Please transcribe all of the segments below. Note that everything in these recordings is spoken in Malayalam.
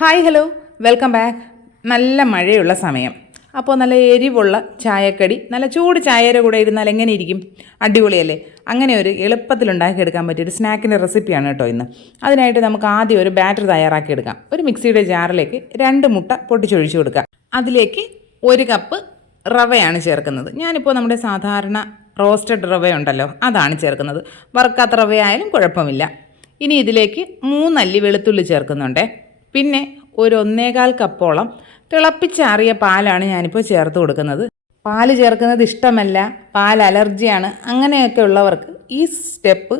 Hi hello welcome back. നല്ല മഴയുള്ള സമയം. അപ്പോൾ നല്ല എരിവുള്ള ചായക്കടി, നല്ല ചൂട് ചായയുടെ കൂടെ ഇരുന്നാൽ എങ്ങനെ ഇരിക്കും? അടിപൊളിയല്ലേ? അങ്ങനെ ഒരു എളുപ്പത്തിൽ ഉണ്ടാക്കിയെടുക്കാൻ പറ്റിയൊരു സ്നാക്കിൻ്റെ റെസിപ്പിയാണ് കേട്ടോ ഇന്ന്. അതിനായിട്ട് നമുക്ക് ആദ്യം ഒരു ബാറ്റർ തയ്യാറാക്കിയെടുക്കാം. ഒരു മിക്സിയുടെ ജാറിലേക്ക് 2 മുട്ട പൊട്ടിച്ചൊഴിച്ചു കൊടുക്കുക. അതിലേക്ക് 1 കപ്പ് റവയാണ് ചേർക്കുന്നത്. ഞാനിപ്പോൾ നമ്മുടെ സാധാരണ റോസ്റ്റഡ് റവയുണ്ടല്ലോ, അതാണ് ചേർക്കുന്നത്. വറുക്കാത്ത റവയായാലും കുഴപ്പമില്ല. ഇനി ഇതിലേക്ക് 3 അല്ലി വെളുത്തുള്ളി ചേർക്കുന്നുണ്ട്. പിന്നെ ഒരു 1.25 കപ്പോളം തിളപ്പിച്ചാറിയ പാലാണ് ഞാനിപ്പോൾ ചേർത്ത് കൊടുക്കുന്നത്. പാല് ചേർക്കുന്നത് ഇഷ്ടമല്ല, പാൽ അലർജിയാണ്, അങ്ങനെയൊക്കെ ഉള്ളവർക്ക് ഈ സ്റ്റെപ്പ്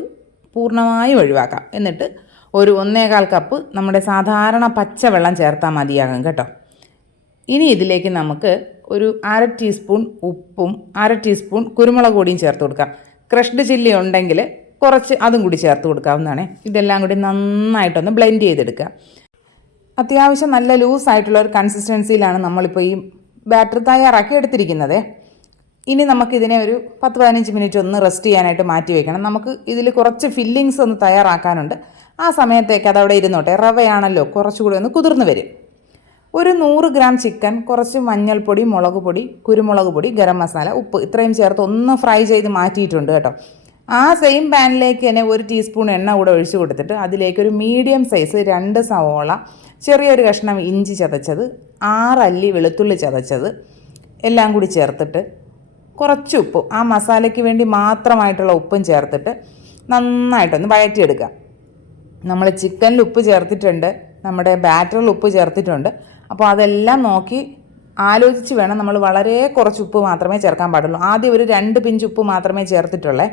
പൂർണ്ണമായും ഒഴിവാക്കാം. എന്നിട്ട് ഒരു 1.25 കപ്പ് നമ്മുടെ സാധാരണ പച്ചവെള്ളം ചേർത്താൽ മതിയാകും കേട്ടോ. ഇനി ഇതിലേക്ക് നമുക്ക് ഒരു 1/2 ടീസ്പൂൺ ഉപ്പും 1/2 ടീസ്പൂൺ കുരുമുളക് പൊടിയും ചേർത്ത് കൊടുക്കാം. ക്രഷ്ഡ് ചില്ലി ഉണ്ടെങ്കിൽ കുറച്ച് അതും കൂടി ചേർത്ത് കൊടുക്കാവുന്നതാണ്. ഇതെല്ലാം കൂടി നന്നായിട്ടൊന്ന് ബ്ലെൻഡ് ചെയ്തെടുക്കുക. അത്യാവശ്യം നല്ല ലൂസായിട്ടുള്ള ഒരു കൺസിസ്റ്റൻസിയിലാണ് നമ്മളിപ്പോൾ ഈ ബാറ്റർ തയ്യാറാക്കി എടുത്തിരിക്കുന്നത്. ഇനി നമുക്കിതിനെ ഒരു 10-15 മിനിറ്റ് ഒന്ന് റെസ്റ്റ് ചെയ്യാനായിട്ട് മാറ്റി വയ്ക്കണം. നമുക്ക് ഇതിൽ കുറച്ച് ഫില്ലിങ്സ് ഒന്ന് തയ്യാറാക്കാനുണ്ട്. ആ സമയത്തേക്ക് അതവിടെ ഇരുന്നോട്ടെ. റവയാണല്ലോ, കുറച്ചുകൂടി ഒന്ന് കുതിർന്ന് വരും. ഒരു 100 ഗ്രാം ചിക്കൻ, കുറച്ച് മഞ്ഞൾപ്പൊടി, മുളക് പൊടി, കുരുമുളക് പൊടി, ഗരം മസാല, ഉപ്പ് ഇത്രയും ചേർത്ത് ഒന്ന് ഫ്രൈ ചെയ്ത് മാറ്റിയിട്ടുണ്ട് കേട്ടോ. ആ സെയിം പാനിലേക്ക് തന്നെ 1 ടീസ്പൂൺ എണ്ണ കൂടെ ഒഴിച്ചു കൊടുത്തിട്ട് അതിലേക്കൊരു മീഡിയം സൈസ് 2 സവോള, ചെറിയൊരു കഷ്ണം ഇഞ്ചി ചതച്ചത്, 6 അല്ലി വെളുത്തുള്ളി ചതച്ചത് എല്ലാം കൂടി ചേർത്തിട്ട് കുറച്ച് ഉപ്പ്, ആ മസാലയ്ക്ക് വേണ്ടി മാത്രമായിട്ടുള്ള ഉപ്പും ചേർത്തിട്ട് നന്നായിട്ടൊന്ന് വഴറ്റിയെടുക്കുക. നമ്മൾ ചിക്കനിൽ ഉപ്പ് ചേർത്തിട്ടുണ്ട്, നമ്മുടെ ബാറ്ററിൽ ഉപ്പ് ചേർത്തിട്ടുണ്ട്. അപ്പോൾ അതെല്ലാം നോക്കി ആലോചിച്ച് വേണം. നമ്മൾ വളരെ കുറച്ച് ഉപ്പ് മാത്രമേ ചേർക്കാൻ പാടുള്ളൂ. ആദ്യം ഒരു 2 പിഞ്ച് ഉപ്പ് മാത്രമേ ചേർത്തിട്ടുള്ളേ.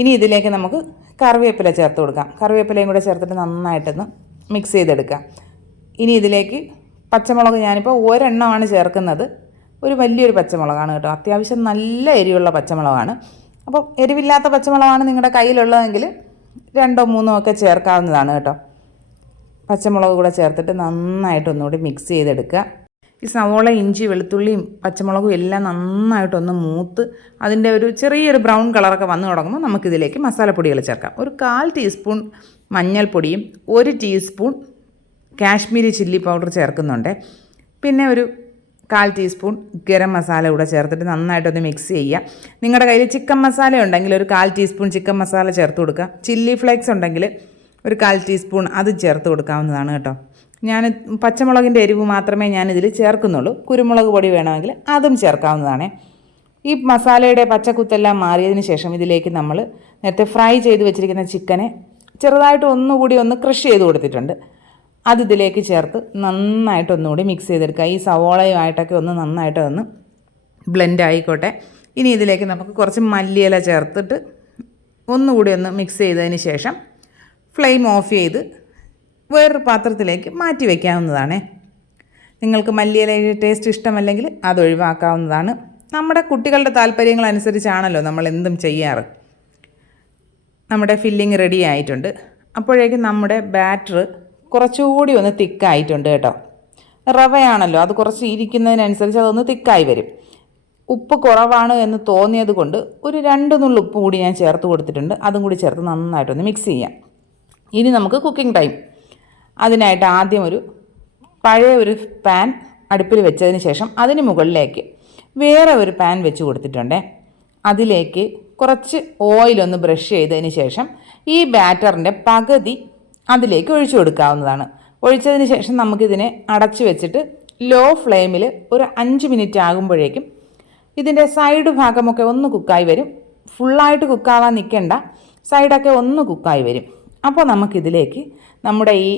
ഇനി ഇതിലേക്ക് നമുക്ക് കറിവേപ്പില ചേർത്ത് കൊടുക്കാം. കറിവേപ്പിലയും കൂടെ ചേർത്തിട്ട് നന്നായിട്ടൊന്ന് മിക്സ് ചെയ്തെടുക്കാം. ഇനി ഇതിലേക്ക് പച്ചമുളക് ഞാനിപ്പോൾ 1 എണ്ണമാണ് ചേർക്കുന്നത്. ഒരു വലിയൊരു പച്ചമുളകാണ് കേട്ടോ, അത്യാവശ്യം നല്ല എരിവുള്ള പച്ചമുളകാണ്. അപ്പോൾ എരിവില്ലാത്ത പച്ചമുളകാണ് നിങ്ങളുടെ കയ്യിലുള്ളതെങ്കിൽ 2ഓ 3ഓ ഒക്കെ ചേർക്കാവുന്നതാണ് കേട്ടോ. പച്ചമുളക് കൂടെ ചേർത്തിട്ട് നന്നായിട്ടൊന്നുകൂടി മിക്സ് ചെയ്തെടുക്കുക. ഈ സവോള, ഇഞ്ചി, വെളുത്തുള്ളിയും പച്ചമുളകും എല്ലാം നന്നായിട്ടൊന്ന് മൂത്ത് അതിൻ്റെ ഒരു ചെറിയൊരു ബ്രൗൺ കളറൊക്കെ വന്നു തുടങ്ങുമ്പോൾ നമുക്കിതിലേക്ക് മസാലപ്പൊടികൾ ചേർക്കാം. ഒരു 1/4 ടീസ്പൂൺ മഞ്ഞൾപ്പൊടിയും 1 ടീസ്പൂൺ കാശ്മീരി ചില്ലി പൗഡർ ചേർക്കുന്നുണ്ട്. പിന്നെ ഒരു 1/4 ടീസ്പൂൺ ഗരം മസാല കൂടെ ചേർത്തിട്ട് നന്നായിട്ടൊന്ന് മിക്സ് ചെയ്യുക. നിങ്ങളുടെ കയ്യിൽ ചിക്കൻ മസാല ഉണ്ടെങ്കിൽ ഒരു 1/4 ടീസ്പൂൺ ചിക്കൻ മസാല ചേർത്ത് കൊടുക്കുക. ചില്ലി ഫ്ലേക്സ് ഉണ്ടെങ്കിൽ ഒരു 1/4 ടീസ്പൂൺ അത് ചേർത്ത് കൊടുക്കാവുന്നതാണ് കേട്ടോ. ഞാൻ പച്ചമുളകിൻ്റെ എരിവ് മാത്രമേ ഞാനിതിൽ ചേർക്കുന്നുള്ളൂ. കുരുമുളക് പൊടി വേണമെങ്കിൽ അതും ചേർക്കാവുന്നതാണ്. ഈ മസാലയുടെ പച്ചക്കുത്തെല്ലാം മാറിയതിന് ശേഷം ഇതിലേക്ക് നമ്മൾ നേരത്തെ ഫ്രൈ ചെയ്ത് വെച്ചിരിക്കുന്ന ചിക്കനെ ചെറുതായിട്ട് ഒന്നുകൂടി ഒന്ന് ക്രഷ് ചെയ്ത് കൊടുത്തിട്ടുണ്ട്. അതിതിലേക്ക് ചേർത്ത് നന്നായിട്ടൊന്നുകൂടി മിക്സ് ചെയ്തെടുക്കുക. ഈ സവോളയുമായിട്ടൊക്കെ ഒന്ന് നന്നായിട്ട് ഒന്ന് ബ്ലെൻഡ് ആയിക്കോട്ടെ. ഇനി ഇതിലേക്ക് നമുക്ക് കുറച്ച് മല്ലിയില ചേർത്തിട്ട് ഒന്നുകൂടി ഒന്ന് മിക്സ് ചെയ്തതിന് ശേഷം ഫ്ലെയിം ഓഫ് ചെയ്ത് വേറൊരു പാത്രത്തിലേക്ക് മാറ്റി വയ്ക്കാവുന്നതാണ്. നിങ്ങൾക്ക് മല്ലിയിലയുടെ ടേസ്റ്റ് ഇഷ്ടമല്ലെങ്കിൽ അതൊഴിവാക്കാവുന്നതാണ്. നമ്മുടെ കുട്ടികളുടെ താല്പര്യങ്ങളനുസരിച്ചാണല്ലോ നമ്മൾ എന്തും ചെയ്യാറ്. നമ്മുടെ ഫില്ലിങ് റെഡി ആയിട്ടുണ്ട്. അപ്പോഴേക്കും നമ്മുടെ ബാറ്റർ കുറച്ചുകൂടി ഒന്ന് തിക്കായിട്ടുണ്ട് കേട്ടോ. റവയാണല്ലോ, അത് കുറച്ച് ഇരിക്കുന്നതിനനുസരിച്ച് അതൊന്ന് തിക്കായി വരും. ഉപ്പ് കുറവാണ് എന്ന് തോന്നിയത് കൊണ്ട് ഒരു 2 നുള്ളു ഉപ്പ് കൂടി ഞാൻ ചേർത്ത് കൊടുത്തിട്ടുണ്ട്. അതും കൂടി ചേർത്ത് നന്നായിട്ടൊന്ന് മിക്സ് ചെയ്യാം. ഇനി നമുക്ക് കുക്കിംഗ് ടൈം. അതിനായിട്ട് ആദ്യം ഒരു പഴയ ഒരു പാൻ അടുപ്പിൽ വെച്ചതിന് ശേഷം അതിന് മുകളിലേക്ക് വേറെ ഒരു പാൻ വെച്ച് കൊടുത്തിട്ടുണ്ട്. അതിലേക്ക് കുറച്ച് ഓയിലൊന്ന് ബ്രഷ് ചെയ്തതിന് ശേഷം ഈ ബാറ്ററിൻ്റെ പകുതി അതിലേക്ക് ഒഴിച്ചു കൊടുക്കാവുന്നതാണ്. ഒഴിച്ചതിന് ശേഷം നമുക്കിതിനെ അടച്ചു വെച്ചിട്ട് ലോ ഫ്ലെയിമിൽ ഒരു 5 മിനിറ്റ് ആകുമ്പോഴേക്കും ഇതിൻ്റെ സൈഡ് ഭാഗമൊക്കെ ഒന്ന് കുക്കായി വരും. ഫുള്ളായിട്ട് കുക്കാവാൻ നിൽക്കേണ്ട, സൈഡൊക്കെ ഒന്ന് കുക്കായി വരും. അപ്പോൾ നമുക്കിതിലേക്ക് നമ്മുടെ ഈ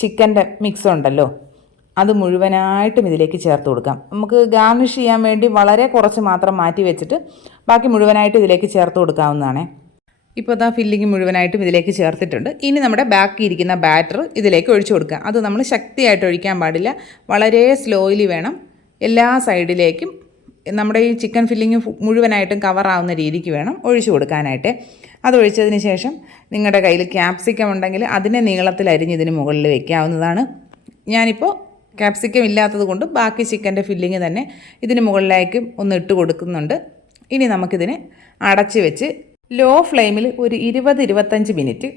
ചിക്കൻ്റെ മിക്സ് ഉണ്ടല്ലോ, അത് മുഴുവനായിട്ടും ഇതിലേക്ക് ചേർത്ത് കൊടുക്കാം. നമുക്ക് ഗാർണിഷ് ചെയ്യാൻ വേണ്ടി വളരെ കുറച്ച് മാത്രം മാറ്റി വെച്ചിട്ട് ബാക്കി മുഴുവനായിട്ട് ഇതിലേക്ക് ചേർത്ത് കൊടുക്കാവുന്നതാണ്. ഇപ്പോൾ ഇതാ ഫില്ലിങ് മുഴുവനായിട്ടും ഇതിലേക്ക് ചേർത്തിട്ടുണ്ട്. ഇനി നമ്മുടെ ബാക്കി ഇരിക്കുന്ന ബാറ്റർ ഇതിലേക്ക് ഒഴിച്ചു കൊടുക്കുക. അത് നമ്മൾ ശക്തിയായിട്ട് ഒഴിക്കാൻ പാടില്ല, വളരെ സ്ലോയിലി വേണം. എല്ലാ സൈഡിലേക്കും നമ്മുടെ ഈ ചിക്കൻ ഫില്ലിങ് മുഴുവനായിട്ടും കവറാവുന്ന രീതിക്ക് വേണം ഒഴിച്ചു കൊടുക്കാനായിട്ട്. അതൊഴിച്ചതിന് ശേഷം നിങ്ങളുടെ കയ്യിൽ ക്യാപ്സിക്കം ഉണ്ടെങ്കിൽ അതിനെ നീളത്തിൽ അരിഞ്ഞ് ഇതിന് മുകളിൽ വയ്ക്കാവുന്നതാണ്. ഞാനിപ്പോൾ ക്യാപ്സിക്കം ഇല്ലാത്തത് കൊണ്ട് ബാക്കി ചിക്കൻ്റെ ഫില്ലിങ് തന്നെ ഇതിന് മുകളിലേക്ക് ഒന്ന് ഇട്ട് കൊടുക്കുന്നുണ്ട്. ഇനി നമുക്കിതിനെ അടച്ച് വെച്ച് ലോ ഫ്ലെയിമിൽ ഒരു 20-25 മിനിറ്റ്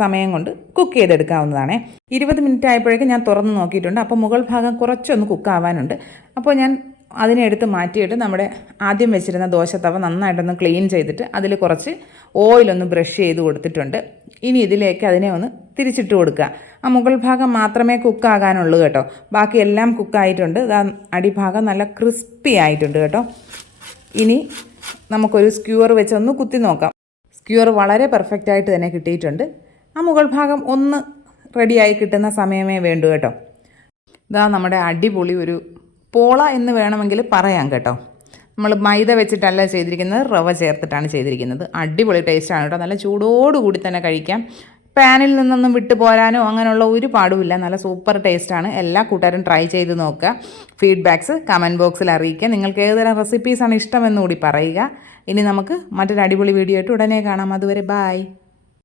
സമയം കൊണ്ട് കുക്ക് ചെയ്തെടുക്കാവുന്നതാണ്. 20 മിനിറ്റ് ആയപ്പോഴേക്കും ഞാൻ തുറന്ന് നോക്കിയിട്ടുണ്ട്. അപ്പോൾ മുകൾ ഭാഗം കുറച്ചൊന്ന് കുക്കാവാനുണ്ട്. അപ്പോൾ ഞാൻ അതിനെ എടുത്ത് മാറ്റിയിട്ട് നമ്മുടെ ആദ്യം വെച്ചിരുന്ന ദോശത്തവ നന്നായിട്ടൊന്ന് ക്ലീൻ ചെയ്തിട്ട് അതിൽ കുറച്ച് ഓയിലൊന്ന് ബ്രഷ് ചെയ്ത് കൊടുത്തിട്ടുണ്ട്. ഇനി ഇതിലേക്ക് അതിനെ ഒന്ന് തിരിച്ചിട്ട് കൊടുക്കുക. ആ മുകൾ ഭാഗം മാത്രമേ കുക്കാകാനുള്ളൂ കേട്ടോ. ബാക്കി എല്ലാം കുക്കായിട്ടുണ്ട്. അടിഭാഗം നല്ല ക്രിസ്പി ആയിട്ടുണ്ട് കേട്ടോ. ഇനി നമുക്കൊരു സ്ക്യൂർ വെച്ചൊന്ന് കുത്തി നോക്കാം. സ്ക്യൂർ വളരെ പെർഫെക്റ്റായിട്ട് തന്നെ കിട്ടിയിട്ടുണ്ട്. ആ മുകൾ ഭാഗം ഒന്ന് റെഡിയായി കിട്ടുന്ന സമയമേ വേണ്ടൂ കേട്ടോ. ഇതാ നമ്മുടെ അടിപൊളി ഒരു പോള എന്ന് വേണമെങ്കിൽ പറയാം കേട്ടോ. നമ്മൾ മൈദ വെച്ചിട്ടല്ല ചെയ്തിരിക്കുന്നത്, റവ ചേർത്തിട്ടാണ് ചെയ്തിരിക്കുന്നത്. അടിപൊളി ടേസ്റ്റാണ് കേട്ടോ. നല്ല ചൂടോടുകൂടി തന്നെ കഴിക്കാം. പാനിൽ നിന്നൊന്നും വിട്ടു പോരാനോ അങ്ങനെയുള്ള ഒരു പാടുമില്ല. നല്ല സൂപ്പർ ടേസ്റ്റാണ്. എല്ലാ കൂട്ടുകാരും ട്രൈ ചെയ്ത് നോക്കുക. ഫീഡ്ബാക്ക്സ് കമൻറ്റ് ബോക്സിൽ അറിയിക്കുക. നിങ്ങൾക്ക് ഏതുതരം റെസിപ്പീസാണ് ഇഷ്ടമെന്നുകൂടി പറയുക. ഇനി നമുക്ക് മറ്റൊരു അടിപൊളി വീഡിയോ ആയിട്ട് ഉടനെ കാണാം. അതുവരെ ബായ്.